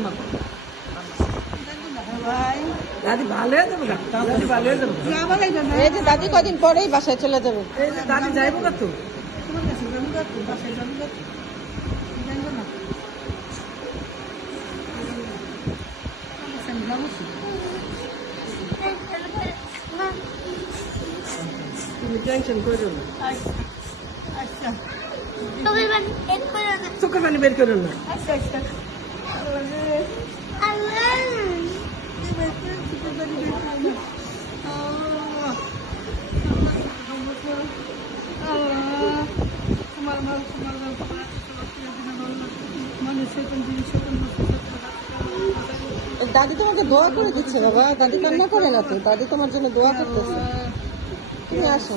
রান্না করো। দাদি ভালো হয়ে যাবে, দাদি ভালো হয়ে যাবে। এই যে দাদি কদিন পরেই বাসায় চলে যাবে। এই যে দাদি যাইবো না তো। তুমি টেনশন করো না, চোখের পানি বের করো না। দাদি তোমাকে দোয়া করে দিচ্ছে বাবা, দাদি কান্না করে না তো, দাদি তোমার জন্য দোয়া করতেছে। তুমি আসো।